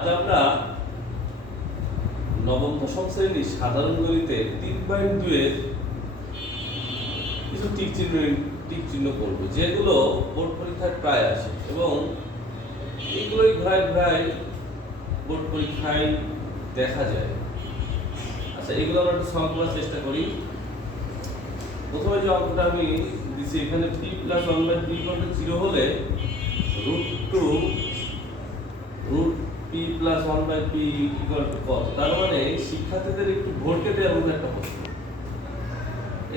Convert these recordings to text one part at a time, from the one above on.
আজ আমরা নবম দশম শ্রেণীর সাধারণ গণিতে 3.2 এর কিছু টিক চিহ্ন করবো, যেগুলো বোর্ড পরীক্ষায় প্রায় আসে এবং এগুলোই ঘোরায় বোর্ড পরীক্ষায় দেখা যায়। আচ্ছা, এগুলো আমরা একটু সলভ করার চেষ্টা করি। প্রথমে যে অঙ্কটা আমি দিচ্ছি, এখানে p + 1/p = 0 হলে √p + 1/p = কত? তার মানে শিক্ষার্থীদের একটু ভরকে দেওয়ার মতো একটা প্রশ্ন।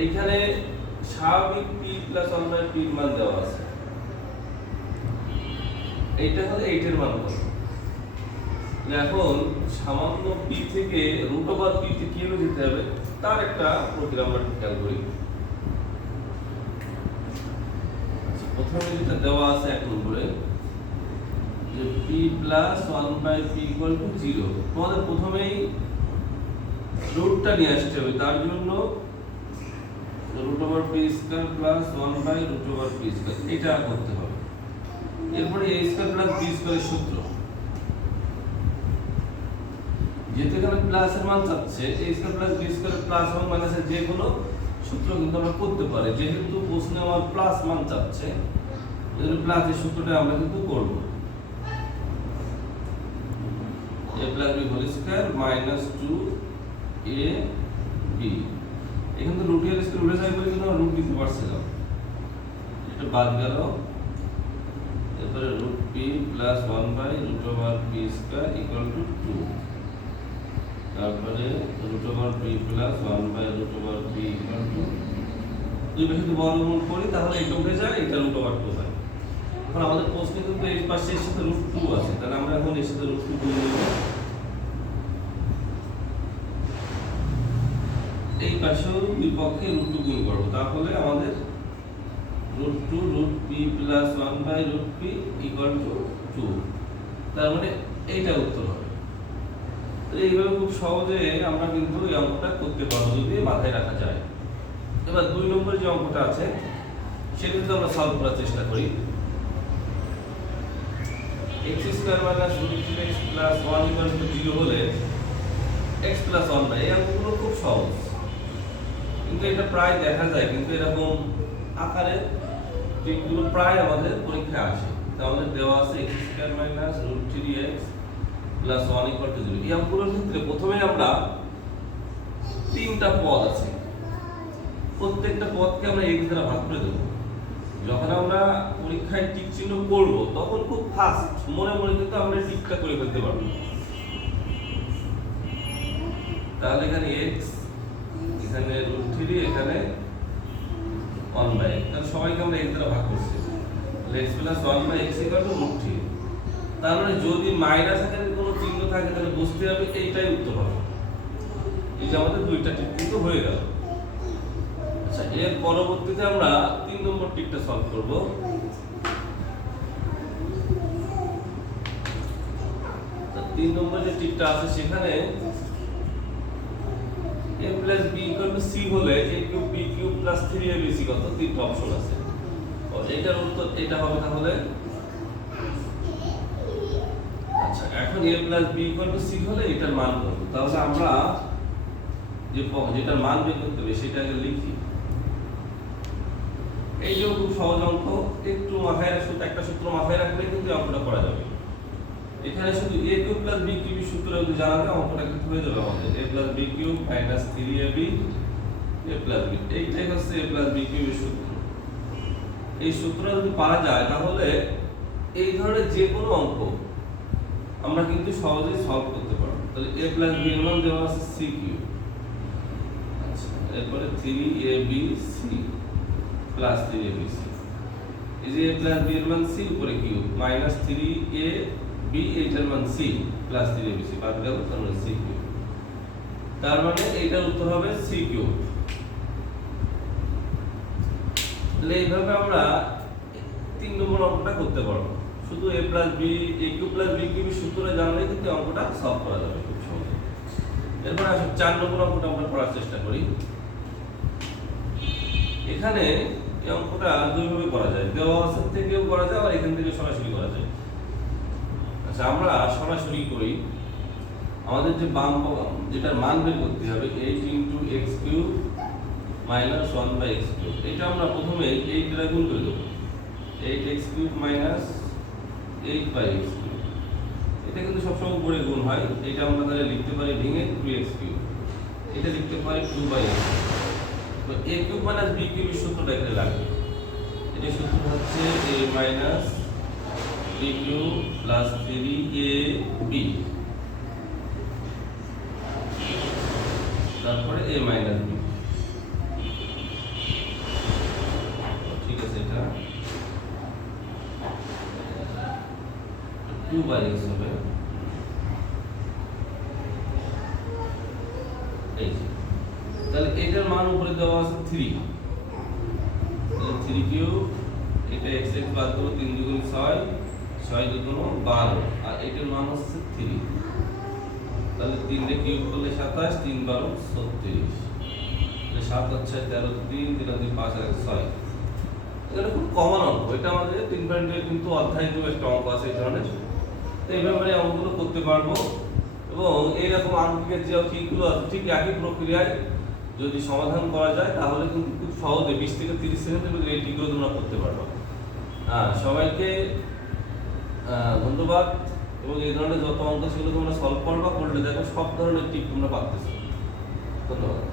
এইখানে স্বাভাবিক p + 1/p এর মান দেওয়া আছে, এইটা হলে 8 এর মান কত? এখন সামান্য p থেকে √p তে কিভাবে যেতে হবে তার একটা প্রক্রিয়া আমরা খেয়াল করি। প্রথমে যেটা দেওয়া আছে 1 নম্বরে যে p + 1/p = 0, তোমাদের প্রথমেই রুটটা নিয়ে আসতে হবে। তার জন্য √p² + 1/√p², এটা করতে হবে। এরপরে a² + b² এর সূত্র, যেহেতু এখানে প্লাস এর মান চাচ্ছে, a² + b² প্লাস এবং মাইনাসের যে কোনো সূত্র কিন্তু আমরা করতে পারি। যেহেতু প্রশ্নে আমার প্লাস মান চাচ্ছে, এর প্লাসের সূত্রটা আমরা কিন্তু করব। a + b² - 2ab, এখানে তো রুট এর স্কয়ার উঠে যায় বলে কিন্তু আমরা রুট দিতে পারছিলাম, এটা বাদ গেল। এরপরে √p + 1/√p² = 2, তারপরে √p + 1/√p = 2। দুই পাশে যদি বর্গমূল করি তাহলে এটা উঠে যায়, এটা √2 হয়। এখন আমাদের প্রশ্নে কিন্তু এই পাশে এর সাথে √2 আছে, তাহলে আমরা এখন এর সাথে √2 গুণ দেব। এই পাশেও দুই পক্ষে √2 গুণ করব, তাহলে আমাদের √2 √p + 1/√p = 2। তার মানে এইটা উত্তর হবে। এইভাবে খুব সহজে আমরা কিন্তু এই অঙ্কটা করতে পারবো যদি মাথায় রাখা যায়। এবার 2 নম্বরে যে অঙ্কটা আছে সেটা যদি আমরা সলভ করার চেষ্টা করি, x² - √3x + 1 = 0 হলে x + 1 এই অঙ্কগুলো খুব সহজ, কিন্তু এটা প্রায় দেখা যায়, কিন্তু এরকম আকারে যেগুলো প্রায় আমাদের পরীক্ষায় আসে। তাহলে দেওয়া আছে x² - √3x + 1 = 0। এই অঙ্কগুলোর ক্ষেত্রে প্রথমে আমরা তিনটা পদ আছে, প্রত্যেকটা পদকে আমরা x দ্বারা ভাগ করে দেব। যখন আমরা পরীক্ষায় টিক চিহ্ন করব তখন খুব ফাস্ট মনে মনে কিন্তু আমরা টিকটা করে ফেলতে পারবো। তাহলে এখানে x, এখানে √3, এখানে 1/x, তাহলে সবাইকে আমরা x দ্বারা ভাগ করছি। x + 1/x = √3। তার মানে যদি মাইনাস আকারে কোনো চিহ্ন থাকে তাহলে বুঝতে হবে এইটাই উত্তর হবে। এই যে আমাদের দুইটা টিক কিন্তু হয়ে গেল। আচ্ছা, এর পরবর্তীতে আমরা 3 নম্বর টিকটা সলভ করব। তো 3 নম্বর যে টিকটা আছে সেখানে a + b = c হলে a³ b³ + 3ab কত? তিনটা অপশন আছে। ও এটার উত্তর এটা হবে তাহলে। আচ্ছা, এখন a + b = c হলে এটার মান কত? তাহলে আমরা যেটার মান বের করতে হবে সেটা আগে লিখি। এই যে খুব সহজ অঙ্ক, একটু মাথায় রাখতে, একটা সূত্র মাথায় রাখলে কিন্তু অঙ্কটা করা যাবে। এখানে শুধু a³ + b³ সূত্র যদি জানা যায় অঙ্কটা কিন্তু হয়ে যাবে আমাদের। a + b³ - 3ab a + b, এইটাই হচ্ছে a + b³ এর সূত্র। এই সূত্র যদি পারা যায় তাহলে এই ধরনের যে কোনো অঙ্ক আমরা কিন্তু সহজেই সলভ করতে পারবো। তাহলে a + b এর মান দেওয়া আছে c³। আচ্ছা, এরপরে 3abc + 3abc, এই যে a + b এর মান c উপরে কিউব -3ab, এইটার মান c + 3abc বাদ গেল, তার মানে c³। তার মানে এইটার উত্তর হবে c³। তাহলে এইভাবে আমরা 3 নম্বর অঙ্কটা করতে পারবো। শুধু a + b a³ + b³ সূত্রটা জানলে কিন্তু অঙ্কটা সলভ করা যাবে খুব সহজে। এরপর আসুন 4 নম্বর অঙ্কটা আমরা করার চেষ্টা করি। এখানে এই অঙ্কটা দুইভাবে করা যায়, দেওয়া আছে থেকেও করা যায় আর এখান থেকে সরাসরি করা যায়। আচ্ছা, আমরা সরাসরি করি। আমাদের যে যেটার মান বের করতে হবে 8 × x³ - 1/x³। এটা আমরা প্রথমে 8 দ্বারা গুণ করে দেবো। 8x³ - 8/x³। এটা কিন্তু সবসময় উপরে গুণ হয়। এটা আমরা তাহলে লিখতে পারি ভেঙে 2x³। এটা লিখতে পারি 2/x। তো a³ - b³ এর সূত্রটা এখানে লাগবে। এটা সূত্র হচ্ছে a - b³ + 3ab, তারপরে a - b। ঠিক আছে, এটা 2/x হবে। এই যে, তাহলে এটার মান উপরে দেওয়া আছে 3। তাহলে 3³ এটা x বাদ দেবো, 3 × 2 = 6, 6 × 2 = 12, আর এটার মান হচ্ছে 3। তাহলে 3 রে কিউব করলে 27, 3 × 12 = 36। তাহলে 7 হচ্ছে 13, 3 3 2 5 আর 6। এটা খুব কমন অঙ্ক। এটা আমাদের 3.2 কিন্তু অধ্যায় 2 একটা অঙ্ক আছে এই ধরনের। তো এইভাবে অঙ্কগুলো করতে পারবো এবং এইরকম আঙ্কিকের যে ঠিকগুলো আছে ঠিক একই প্রক্রিয়ায় যদি সমাধান করা যায় তাহলে কিন্তু খুব সহজে 20 থেকে 30 সেকেন্ডের মধ্যে এই ঠিকগুলো তোমরা করতে পারবে। সবাইকে ধন্যবাদ। এবং এই ধরনের যত অঙ্ক সেগুলো তোমরা সলভ করবা, করলে দেখো সব ধরনের টিপ তোমরা পাচ্ছো। ধন্যবাদ।